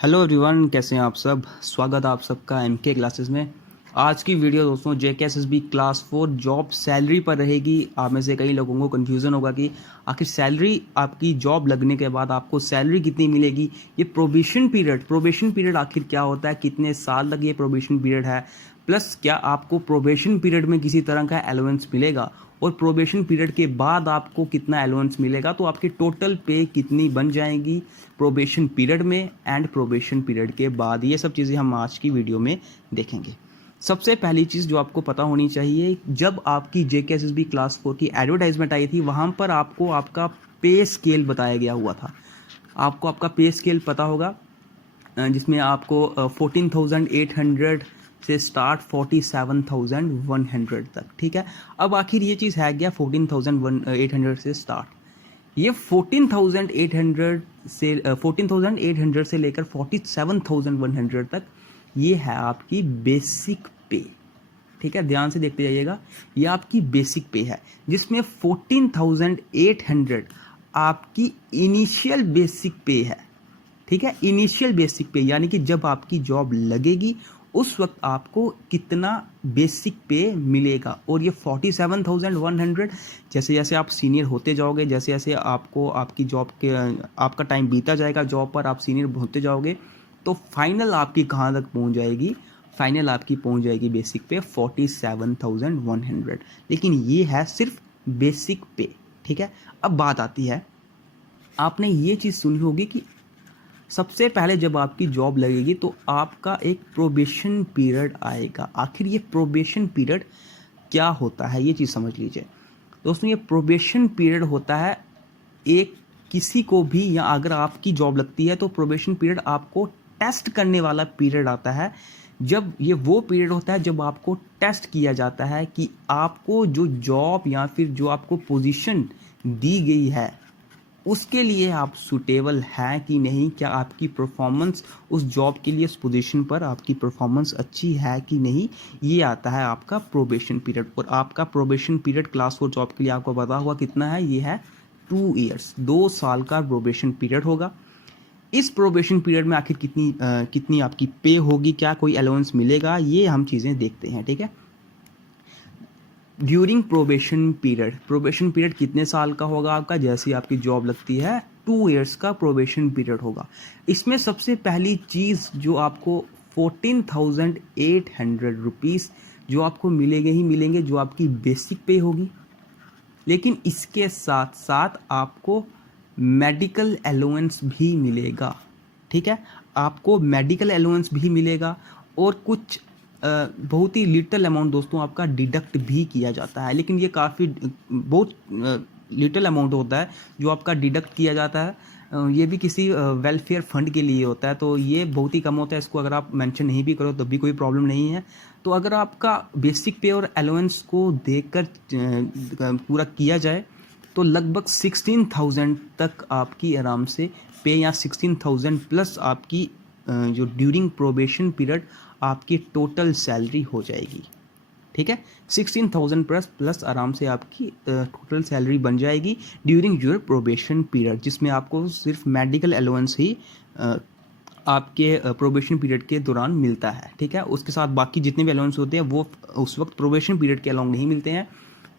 Hello everyone, कैसे हैं आप सब। स्वागत है आप सबका एमके क्लासेस में। आज की वीडियो दोस्तों जेकेएसएसबी क्लास 4 जॉब सैलरी पर रहेगी। आप में से कई लोगों को कन्फ्यूज़न होगा कि आखिर सैलरी आपकी जॉब लगने के बाद आपको सैलरी कितनी मिलेगी। ये प्रोबेशन पीरियड आखिर क्या होता है, कितने साल तक ये प्रोबेशन पीरियड है, प्लस क्या आपको प्रोबेशन पीरियड में किसी तरह का अलाउंस मिलेगा और प्रोबेशन पीरियड के बाद आपको कितना अलाउंस मिलेगा, तो आपकी टोटल पे कितनी बन जाएगी प्रोबेशन पीरियड में एंड प्रोबेशन पीरियड के बाद। ये सब चीज़ें हम आज की वीडियो में देखेंगे। सबसे पहली चीज़ जो आपको पता होनी चाहिए, जब आपकी जेकेएसएसबी क्लास 4 की एडवर्टाइजमेंट आई थी वहाँ पर आपको आपका पे स्केल बताया गया हुआ था। आपको आपका पे स्केल पता होगा, जिसमें आपको 14,800 से स्टार्ट 47,100 तक। ठीक है, अब आखिर ये चीज़ है क्या 14,800 से स्टार्ट। ये 14,800 से लेकर 47,100 तक ये है आपकी बेसिक पे। ठीक है, ध्यान से देखते जाइएगा, ये आपकी बेसिक पे है, जिसमें 14,800 आपकी इनिशियल बेसिक पे है। ठीक है, इनिशियल बेसिक पे यानी कि जब आपकी जॉब लगेगी उस वक्त आपको कितना बेसिक पे मिलेगा। और ये 47,100 जैसे जैसे आप सीनियर होते जाओगे, जैसे जैसे आपको आपकी जॉब के आपका टाइम बीता जाएगा जॉब पर, आप सीनियर होते जाओगे, तो फाइनल आपकी कहाँ तक पहुँच जाएगी, फाइनल आपकी पहुँच जाएगी बेसिक पे 47,100। लेकिन ये है सिर्फ बेसिक पे। ठीक है, अब बात आती है, आपने ये चीज़ सुनी होगी कि सबसे पहले जब आपकी जॉब लगेगी तो आपका एक प्रोबेशन पीरियड आएगा। आखिर ये प्रोबेशन पीरियड क्या होता है, ये चीज़ समझ लीजिए दोस्तों। ये प्रोबेशन पीरियड होता है एक किसी को भी, या अगर आपकी जॉब लगती है तो प्रोबेशन पीरियड आपको टेस्ट करने वाला पीरियड आता है। जब ये वो पीरियड होता है जब आपको टेस्ट किया जाता है कि आपको जो जॉब या फिर जो आपको पोजीशन दी गई है उसके लिए आप सुटेबल हैं कि नहीं, क्या आपकी परफॉर्मेंस उस जॉब के लिए, उस पोजीशन पर आपकी परफॉर्मेंस अच्छी है कि नहीं। ये आता है आपका प्रोबेशन पीरियड। और आपका प्रोबेशन पीरियड क्लास 4 जॉब के लिए आपको पता होगा कितना है, ये है 2 ईयर्स, 2 साल का प्रोबेशन पीरियड होगा। इस प्रोबेशन पीरियड में आखिर कितनी आपकी पे होगी, क्या कोई अलाउंस मिलेगा, ये हम चीज़ें देखते हैं। ठीक है, ड्यूरिंग प्रोबेशन पीरियड कितने साल का होगा आपका, जैसे आपकी जॉब लगती है 2 ईयर्स का प्रोबेशन पीरियड होगा। इसमें सबसे पहली चीज़ जो आपको 14,800 रुपीज़ जो आपको मिलेंगे ही मिलेंगे, जो आपकी बेसिक पे होगी। लेकिन इसके साथ साथ आपको मेडिकल अलाउंस भी मिलेगा। ठीक है, आपको मेडिकल अलाउंस भी मिलेगा और कुछ बहुत ही लिटल अमाउंट दोस्तों आपका डिडक्ट भी किया जाता है। लेकिन ये काफ़ी बहुत लिटल अमाउंट होता है जो आपका डिडक्ट किया जाता है। ये भी किसी वेलफेयर फंड के लिए होता है, तो ये बहुत ही कम होता है। इसको अगर आप मेंशन नहीं भी करो तब भी कोई प्रॉब्लम नहीं है। तो अगर आपका बेसिक पे और अलाउंस को देखकर पूरा किया जाए तो लगभग 16,000 तक आपकी आराम से पे, या 16,000 प्लस आपकी जो ड्यूरिंग प्रोबेशन पीरियड आपकी टोटल सैलरी हो जाएगी। ठीक है, 16,000 प्लस आराम से आपकी टोटल सैलरी बन जाएगी ड्यूरिंग योर प्रोबेशन पीरियड, जिसमें आपको सिर्फ मेडिकल अलाउंस ही आपके प्रोबेशन पीरियड के दौरान मिलता है। ठीक है, उसके साथ बाकी जितने भी अलाउंस होते हैं वो उस वक्त प्रोबेशन पीरियड के अलाउंस नहीं मिलते हैं।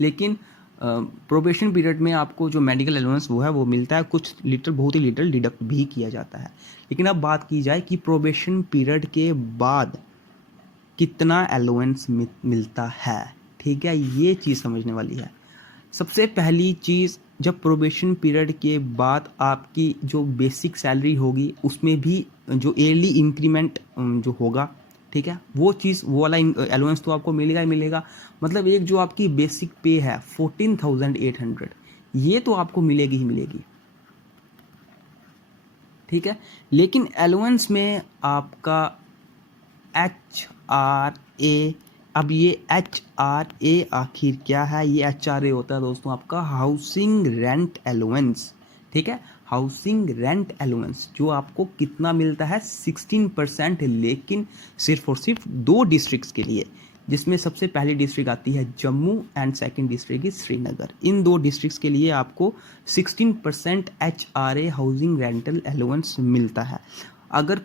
लेकिन प्रोबेशन पीरियड में आपको जो मेडिकल अलाउंस वो है वो मिलता है, कुछ लिटल, बहुत ही लिटल डिडक्ट भी किया जाता है। लेकिन अब बात की जाए कि प्रोबेशन पीरियड के बाद कितना अलाउंस मिलता है। ठीक है, ये चीज़ समझने वाली है। सबसे पहली चीज़, जब प्रोबेशन पीरियड के बाद आपकी जो बेसिक सैलरी होगी उसमें भी जो ईयरली इंक्रीमेंट जो होगा, ठीक है, वो चीज़, वो वाला अलाउंस तो आपको मिलेगा ही मिलेगा। मतलब एक जो आपकी बेसिक पे है 14,800, ये तो आपको मिलेगी ही मिलेगी। ठीक है, लेकिन अलाउंस में आपका HRA, अब ये HRA आखिर क्या है, ये HRA होता है दोस्तों आपका हाउसिंग रेंट अलाउंस। ठीक है, हाउसिंग रेंट अलाउंस जो आपको कितना मिलता है 16%, लेकिन सिर्फ और सिर्फ 2 डिस्ट्रिक्ट्स के लिए, जिसमें सबसे पहली डिस्ट्रिक्ट आती है Jammu and second district is Srinagar. In 2 districts के लिए आपको 16% HRA हाउसिंग रेंटल अलाउंस मिलता है। अगर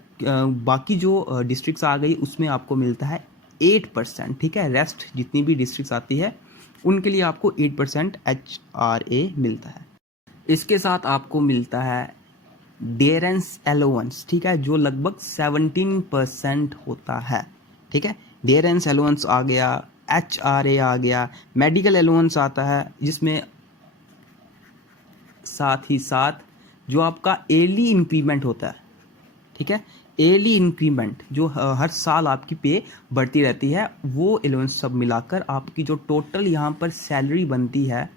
बाकी जो डिस्ट्रिक्ट्स आ गई उसमें आपको मिलता है 8%, ठीक है। रेस्ट जितनी भी डिस्ट्रिक्ट्स आती है उनके लिए आपको 8% HRA मिलता है। इसके साथ आपको मिलता है डेरेंस एलोवेंस, ठीक है, जो लगभग 17% होता है, ठीक है। डेरेंस एलोवेंस आ गया, HRA आ गया, मेडिकल एलोवेंस आता है, जिसमें साथ ही साथ जो आपका एयरली इंक्रीमेंट होता है, ठीक है, एयरली इंक्रीमेंट जो हर साल आपकी पे बढ़ती रहती है, वो एलोवेंस सब मिलाकर आपकी जो टोटल यहाँ पर सैलरी बनती है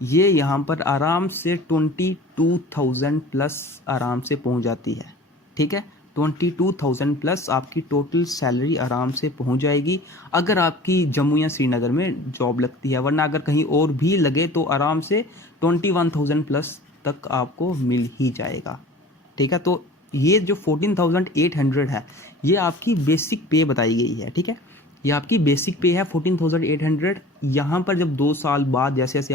ये यहाँ पर आराम से 22,000 प्लस आराम से पहुँच जाती है, ठीक है। 22,000 प्लस आपकी टोटल सैलरी आराम से पहुँच जाएगी अगर आपकी जम्मू या श्रीनगर में जॉब लगती है, वरना अगर कहीं और भी लगे तो आराम से 21,000 प्लस तक आपको मिल ही जाएगा, ठीक है। तो ये जो 14,800 है ये आपकी बेसिक पे बताई गई है, ठीक है। ये आपकी बेसिक पे है 14,800। यहाँ पर जब 2 साल बाद जैसे जैसे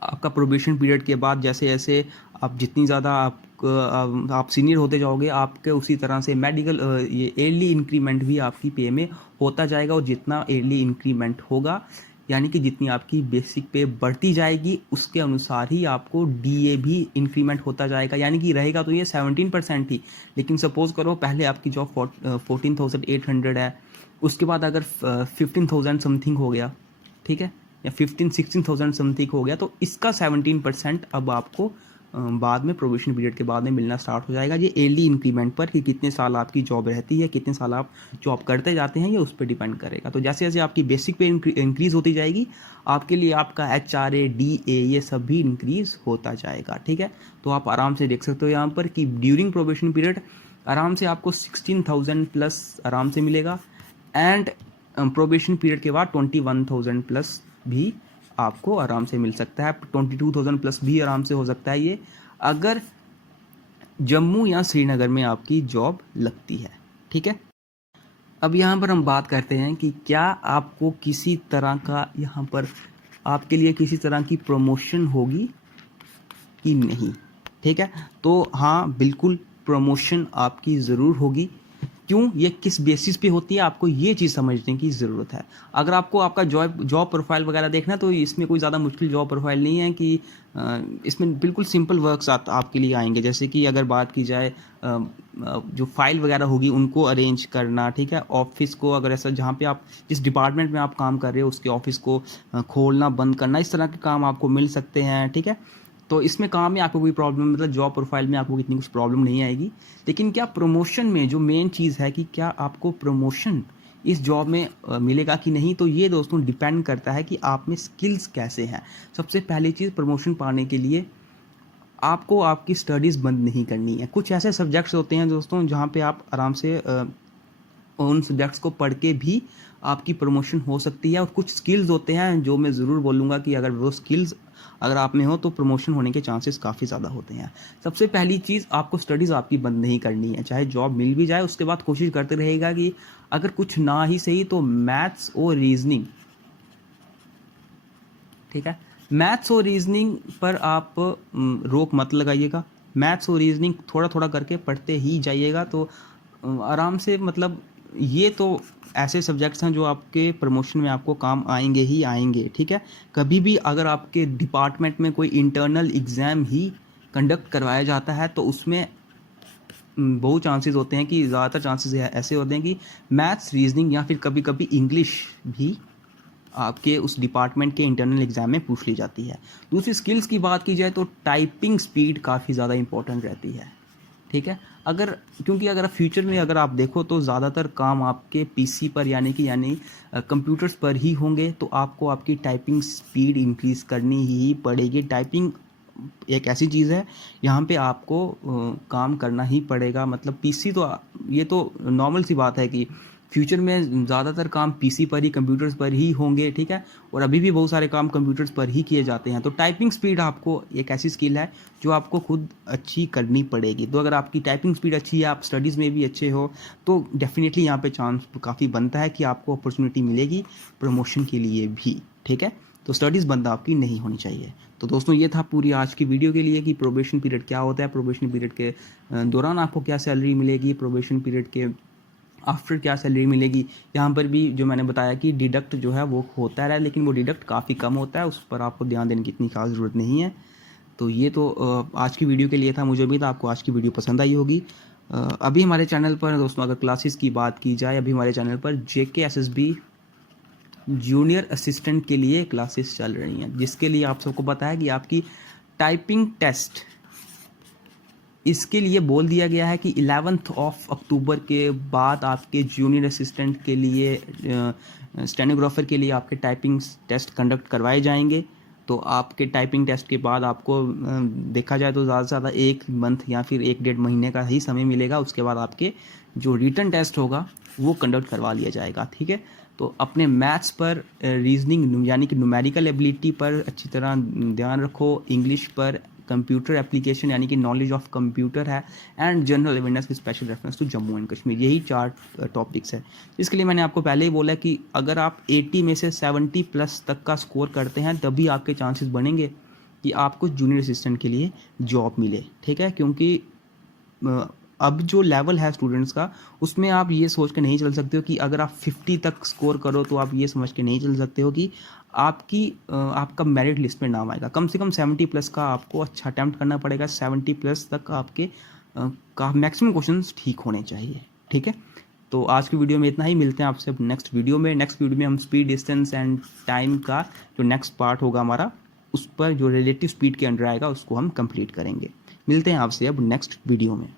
आपका प्रोबेशन पीरियड के बाद जैसे जैसे आप जितनी ज़्यादा आप सीनियर होते जाओगे, आपके उसी तरह से मेडिकल ये एयरली इंक्रीमेंट भी आपकी पे में होता जाएगा, और जितना एयरली इंक्रीमेंट होगा यानी कि जितनी आपकी बेसिक पे बढ़ती जाएगी उसके अनुसार ही आपको DA भी इंक्रीमेंट होता जाएगा। यानी कि रहेगा तो ये 17% ही, लेकिन सपोज करो पहले आपकी जॉब 14,800 है, उसके बाद अगर 15,000 समथिंग हो गया, ठीक है, या 15-16,000 समथिंग हो गया, तो इसका 17% अब आपको बाद में प्रोबेशन पीरियड के बाद में मिलना स्टार्ट हो जाएगा। ये एयरली इंक्रीमेंट पर कि कितने साल आपकी जॉब रहती है, कितने साल आप जॉब करते जाते हैं, ये उस पर डिपेंड करेगा। तो जैसे जैसे आपकी बेसिक पे इंक्रीज़ होती जाएगी आपके लिए आपका HRA DA ये सब भी इंक्रीज़ होता जाएगा, ठीक है। तो आप आराम से देख सकते हो यहाँ पर कि ड्यूरिंग प्रोबेशन पीरियड आराम से आपको 16,000 प्लस आराम से मिलेगा, एंड प्रोबेशन पीरियड के बाद 21,000 प्लस भी आपको आराम से मिल सकता है, 22,000 प्लस भी आराम से हो सकता है ये अगर जम्मू या श्रीनगर में आपकी जॉब लगती है, ठीक है। अब यहाँ पर हम बात करते हैं कि क्या आपको किसी तरह का यहाँ पर आपके लिए किसी तरह की प्रमोशन होगी कि नहीं, ठीक है। तो हाँ बिल्कुल प्रमोशन आपकी ज़रूर होगी। क्यों, ये किस बेसिस पे होती है, आपको ये चीज़ समझने की ज़रूरत है। अगर आपको आपका जॉब प्रोफाइल वगैरह देखना है तो इसमें कोई ज़्यादा मुश्किल जॉब प्रोफाइल नहीं है कि इसमें बिल्कुल सिंपल वर्क्स आपके लिए आएंगे। जैसे कि अगर बात की जाए जो फाइल वगैरह होगी उनको अरेंज करना, ठीक है। ऑफिस को अगर ऐसा जहाँ पे आप जिस डिपार्टमेंट में आप काम कर रहे हो उसके ऑफिस को खोलना बंद करना, इस तरह के काम आपको मिल सकते हैं, ठीक है। तो इसमें काम में आपको कोई प्रॉब्लम, मतलब जॉब प्रोफाइल में आपको इतनी कुछ प्रॉब्लम नहीं आएगी। लेकिन क्या प्रमोशन में जो मेन चीज़ है कि क्या आपको प्रमोशन इस जॉब में मिलेगा कि नहीं, तो ये दोस्तों डिपेंड करता है कि आप में स्किल्स कैसे हैं। सबसे पहली चीज़, प्रमोशन पाने के लिए आपको आपकी स्टडीज़ बंद नहीं करनी है। कुछ ऐसे सब्जेक्ट्स होते हैं दोस्तों जहाँ पे आप आराम से उन सब्जेक्ट्स को पढ़ के भी आपकी प्रमोशन हो सकती है, और कुछ स्किल्स होते हैं जो मैं ज़रूर बोलूँगा कि अगर वो स्किल्स अगर आप में हो तो प्रमोशन होने के चांसेस काफ़ी ज़्यादा होते हैं। सबसे पहली चीज़, आपको स्टडीज़ आपकी बंद नहीं करनी है। चाहे जॉब मिल भी जाए उसके बाद कोशिश करते रहेगा कि अगर कुछ ना ही सही तो मैथ्स और रीजनिंग, ठीक है, मैथ्स और रीजनिंग पर आप रोक मत लगाइएगा। मैथ्स और रीजनिंग थोड़ा थोड़ा करके पढ़ते ही जाइएगा, तो आराम से, मतलब ये तो ऐसे सब्जेक्ट्स हैं जो आपके प्रमोशन में आपको काम आएंगे ही आएंगे, ठीक है। कभी भी अगर आपके डिपार्टमेंट में कोई इंटरनल एग्ज़ाम ही कंडक्ट करवाया जाता है तो उसमें बहुत चांसेस होते हैं कि ज़्यादातर चांसेस ऐसे होते हैं कि मैथ्स, रीजनिंग या फिर कभी कभी इंग्लिश भी आपके उस डिपार्टमेंट के इंटरनल एग्ज़ाम में पूछ ली जाती है। दूसरी स्किल्स की बात की जाए तो टाइपिंग स्पीड काफ़ी ज़्यादा इंपॉर्टेंट रहती है, ठीक है। क्योंकि अगर फ्यूचर में अगर आप देखो तो ज़्यादातर काम आपके पीसी पर यानी कंप्यूटर्स पर ही होंगे, तो आपको आपकी टाइपिंग स्पीड इंक्रीज़ करनी ही पड़ेगी। टाइपिंग एक ऐसी चीज़ है यहाँ पे आपको काम करना ही पड़ेगा। मतलब पीसी तो ये तो नॉर्मल सी बात है कि फ्यूचर में ज़्यादातर काम पीसी पर ही, कंप्यूटर्स पर ही होंगे, ठीक है। और अभी भी बहुत सारे काम कंप्यूटर्स पर ही किए जाते हैं। तो टाइपिंग स्पीड आपको एक ऐसी स्किल है जो आपको खुद अच्छी करनी पड़ेगी। तो अगर आपकी टाइपिंग स्पीड अच्छी है, आप स्टडीज़ में भी अच्छे हो, तो डेफिनेटली यहाँ पे चांस काफ़ी बनता है कि आपको अपॉर्चुनिटी मिलेगी प्रमोशन के लिए भी, ठीक है। तो स्टडीज़ बंद आपकी नहीं होनी चाहिए। तो दोस्तों ये था पूरी आज की वीडियो के लिए कि प्रोबेशन पीरियड क्या होता है, प्रोबेशन पीरियड के दौरान आपको क्या सैलरी मिलेगी, प्रोबेशन पीरियड के आफ्टर क्या सैलरी मिलेगी। यहाँ पर भी जो मैंने बताया कि डिडक्ट जो है वो होता है, लेकिन वो डिडक्ट काफ़ी कम होता है, उस पर आपको ध्यान देने की इतनी खास ज़रूरत नहीं है। तो ये तो आज की वीडियो के लिए था। मुझे भी था आपको आज की वीडियो पसंद आई होगी। अभी हमारे चैनल पर दोस्तों अगर क्लासेस की बात की जाए, अभी हमारे चैनल पर JKSSB जूनियर असिस्टेंट के लिए क्लासेस चल रही हैं, जिसके लिए आप सबको पता है कि आपकी टाइपिंग टेस्ट इसके लिए बोल दिया गया है कि 11 अक्टूबर के बाद आपके जूनियर असिस्टेंट के लिए स्टेनोग्राफर के लिए आपके टाइपिंग टेस्ट कंडक्ट करवाए जाएंगे। तो आपके टाइपिंग टेस्ट के बाद आपको देखा जाए तो ज़्यादा से ज़्यादा 1 मंथ या फिर 1-1.5 महीने का ही समय मिलेगा। उसके बाद आपके जो रिटन टेस्ट होगा वो कंडक्ट करवा लिया जाएगा, ठीक है। तो अपने मैथ्स पर, रीजनिंग यानी कि न्यूमेरिकल एबिलिटी पर अच्छी तरह ध्यान रखो, इंग्लिश पर, कंप्यूटर एप्लीकेशन यानी कि नॉलेज ऑफ कंप्यूटर है, and general awareness with special reference to Jammu and Kashmir. यही 4 टॉपिक्स है। इसके लिए मैंने आपको पहले ही बोला कि अगर आप 80 में से 70 प्लस तक का स्कोर करते हैं तभी आपके चांसेस बनेंगे कि आपको जूनियर असिस्टेंट के लिए जॉब मिले, ठीक है। क्योंकि अब जो लेवल है स्टूडेंट्स का, उसमें आप ये सोच के नहीं चल सकते हो कि अगर आप 50 तक स्कोर करो तो आप ये समझ के नहीं चल सकते हो कि आपका मेरिट लिस्ट में नाम आएगा। कम से कम 70 प्लस का आपको अच्छा अटैम्प्ट करना पड़ेगा। 70 प्लस तक आपके का मैक्सिमम क्वेश्चंस ठीक होने चाहिए, ठीक है। तो आज की वीडियो में इतना ही। मिलते हैं आपसे नेक्स्ट वीडियो में। नेक्स्ट वीडियो में हम स्पीड, डिस्टेंस एंड टाइम का जो नेक्स्ट पार्ट होगा हमारा, उस पर जो रिलेटिव स्पीड के अंडर आएगा उसको हम कंप्लीट करेंगे। मिलते हैं आपसे अब नेक्स्ट वीडियो में।